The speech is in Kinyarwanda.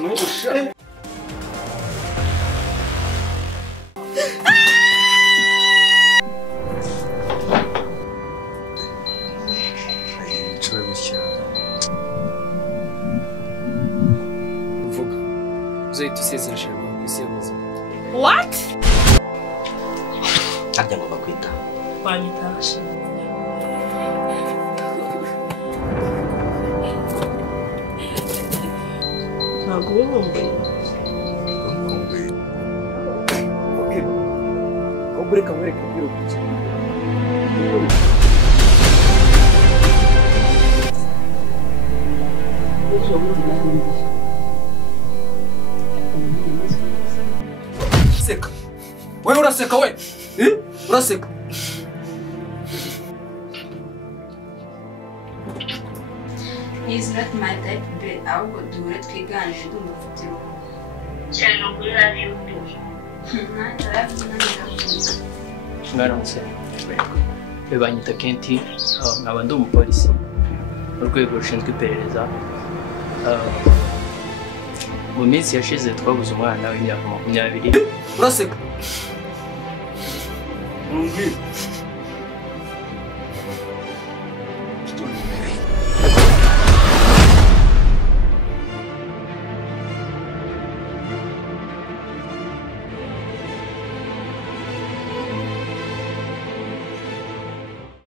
Nubusha. Zahita usezeranyije ku isi y'abazima. What? Arya ngomba kwita. Banyita. Ntabwo ubumbuye. Okay. Ahubwo reka mwereke ubwiro bw'iki. Seka. Wewe uraseka we? Uraseka. He's not my type, but ahubwo duhure twiganire ndumva ufite uruhu. Cyane kuri radio. Mwaramutse. Banyita Kenti, nkaba ndi umupolisi mu rwego rushinzwe iperereza. Mu minsi yashize twabuze umwana w'imyaka 20. Uraseka. Numbwira.